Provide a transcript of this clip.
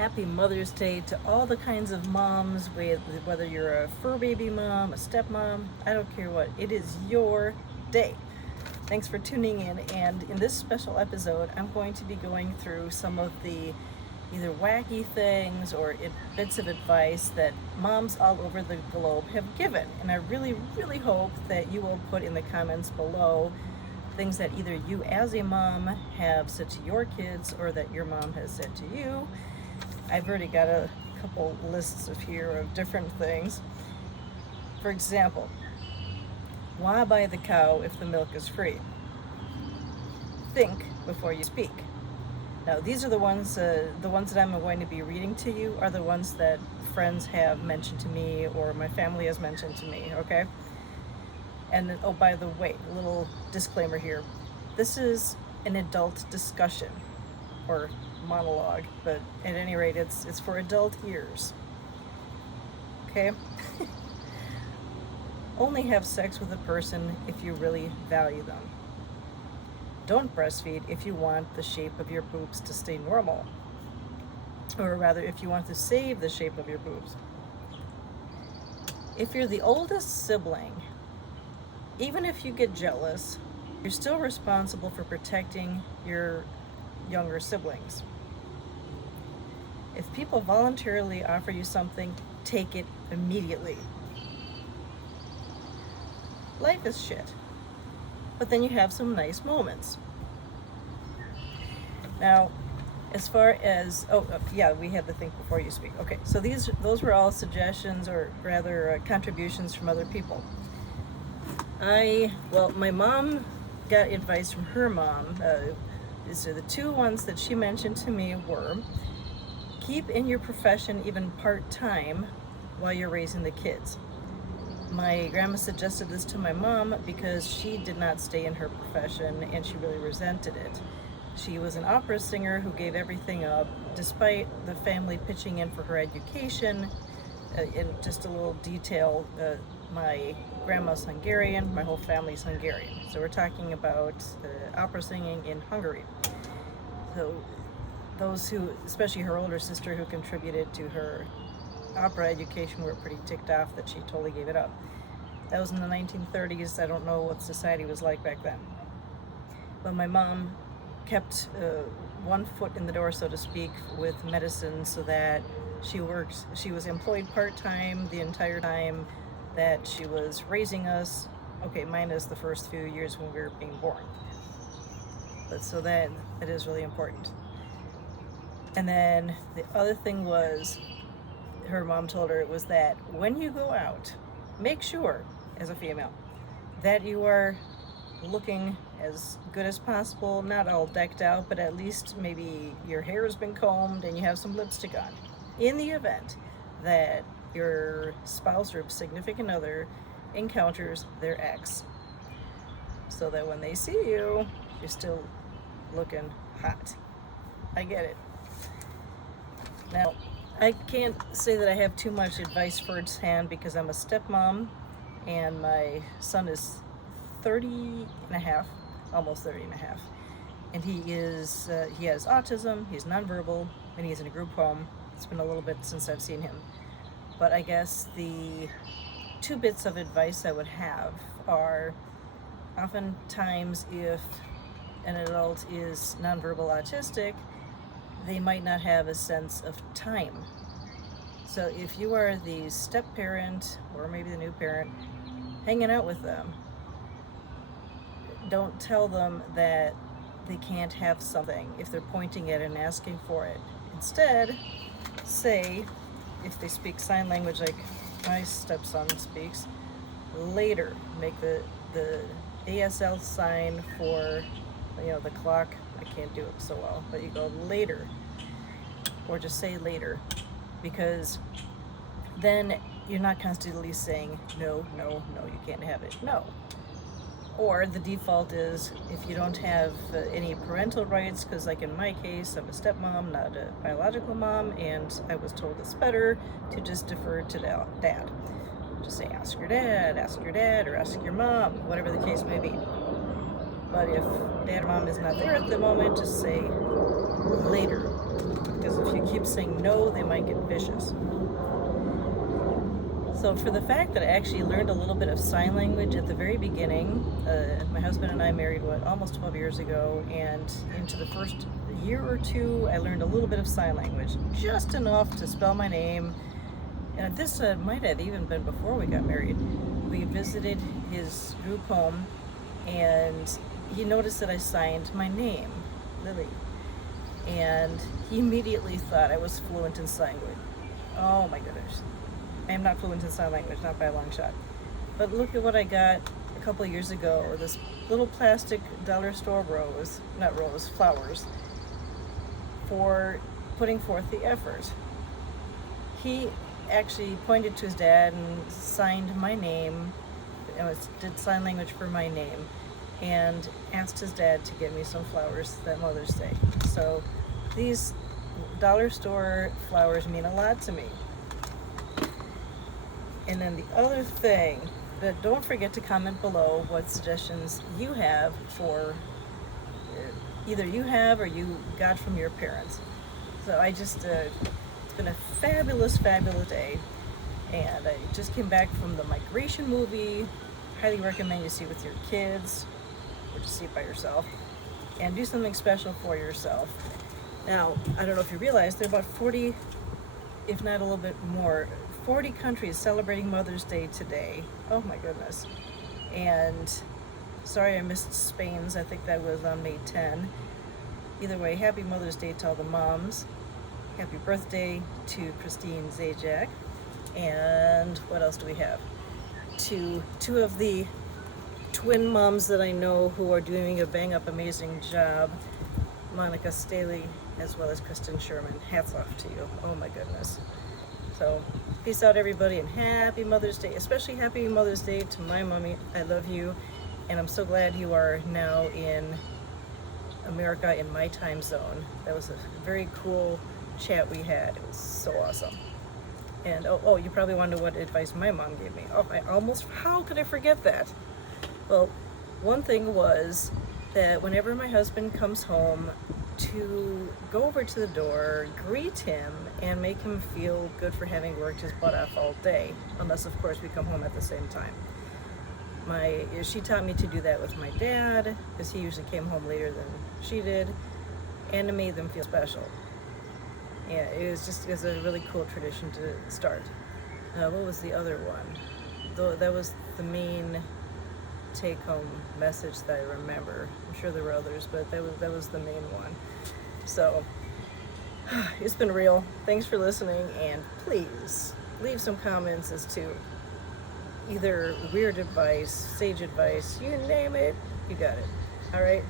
Happy Mother's Day to all the kinds of moms, whether you're a fur baby mom, a stepmom, I don't care what. It is your day. Thanks for tuning in, and in this special episode, I'm going to be going through some of the either wacky things or bits of advice that moms all over the globe have given. And I really, really hope that you will put in the comments below things that either you as a mom have said to your kids or that your mom has said to you. I've already got a couple lists of different things. For example, why buy the cow if the milk is free? Think before you speak. Now, these are the ones that I'm going to be reading to you are the ones that friends have mentioned to me or my family has mentioned to me, okay? And oh, by the way, a little disclaimer here. This is an adult discussion or monologue, but at any rate, it's for adult ears, okay? Only have sex with a person if you really value them. Don't breastfeed if you want the shape of your boobs to stay normal. Or rather, if you want to save the shape of your boobs. If you're the oldest sibling, even if you get jealous, you're still responsible for protecting your younger siblings. If people voluntarily offer you something, take it immediately. Life is shit, but then you have some nice moments. Now, as far as, yeah, we had the think before you speak. Okay, so those were all suggestions or rather contributions from other people. My mom got advice from her mom. So the two ones that she mentioned to me were, keep in your profession even part-time while you're raising the kids. My grandma suggested this to my mom because she did not stay in her profession and she really resented it. She was an opera singer who gave everything up despite the family pitching in for her education. And just a little detail, my grandma's Hungarian, my whole family's Hungarian. So we're talking about opera singing in Hungary. So those who, especially her older sister who contributed to her opera education, were pretty ticked off that she totally gave it up. That was in the 1930s. I don't know what society was like back then. But my mom kept one foot in the door, so to speak, with medicine so that she was employed part-time the entire time that she was raising us. Okay, minus the first few years when we were being born. But so that is really important. And then the other thing was, her mom told her, it was that when you go out, make sure, as a female, that you are looking as good as possible, not all decked out, but at least maybe your hair has been combed and you have some lipstick on. In the event that your spouse or significant other encounters their ex, so that when they see you, you're still looking hot. I get it. Now, I can't say that I have too much advice firsthand because I'm a stepmom and my son is 30 and a half, almost 30 and a half. And he has autism, he's nonverbal, and he's in a group home. It's been a little bit since I've seen him. But I guess the two bits of advice I would have are, oftentimes if an adult is nonverbal autistic, they might not have a sense of time. So if you are the step parent or maybe the new parent hanging out with them, don't tell them that they can't have something if they're pointing at it and asking for it. Instead, say, if they speak sign language like my stepson speaks, later. Make the ASL sign for, the clock. I can't do it so well, but you go later, or just say later, because then you're not constantly saying no, no, no, you can't have it, no. Or the default is, if you don't have any parental rights, because like in my case, I'm a stepmom, not a biological mom, and I was told it's better to just defer to dad. Just say, ask your dad, or ask your mom, whatever the case may be. But if dad or mom is not there at the moment, just say later. because if you keep saying no, they might get vicious. So for the fact that I actually learned a little bit of sign language at the very beginning, my husband and I married, almost 12 years ago, and into the first year or two, I learned a little bit of sign language, just enough to spell my name. And this might have even been before we got married. We visited his group home, and he noticed that I signed my name, Lily. And he immediately thought I was fluent in sign language. Oh my goodness. I am not fluent in sign language, not by a long shot. But look at what I got a couple of years ago, this little plastic dollar store flowers, for putting forth the effort. He actually pointed to his dad and signed my name, did sign language for my name, and asked his dad to get me some flowers that Mother's Day. So these dollar store flowers mean a lot to me. And then the other thing, that don't forget to comment below what suggestions you have for either you have or you got from your parents. So I just, it's been a fabulous, fabulous day. And I just came back from the Migration movie. Highly recommend you see it with your kids, or just see it by yourself, and do something special for yourself. Now, I don't know if you realize, there are about 40, if not a little bit more, 40 countries celebrating Mother's Day today. Oh my goodness. And sorry I missed Spain's. I think that was on May 10. Either way, happy Mother's Day to all the moms. Happy birthday to Christine Zajac. And what else do we have? To two of the twin moms that I know who are doing a bang-up amazing job, Monica Staley as well as Kristen Sherman. Hats off to you. Oh my goodness. So peace out, everybody, and happy Mother's Day. Especially happy Mother's Day to my mommy. I love you, and I'm so glad you are now in America in my time zone. That was a very cool chat we had. It was so awesome. And oh, you probably wonder what advice my mom gave me. Oh, how could I forget that? Well, one thing was that whenever my husband comes home, to go over to the door, greet him, and make him feel good for having worked his butt off all day, unless of course we come home at the same time. She taught me to do that with my dad, because he usually came home later than she did, and it made them feel special. Yeah, it was a really cool tradition to start. What was the other one? That was the main take-home message that I remember. I'm sure there were others, but that was the main one. So it's been real. Thanks for listening, and please leave some comments as to either weird advice, sage advice, you name it, you got it. All right.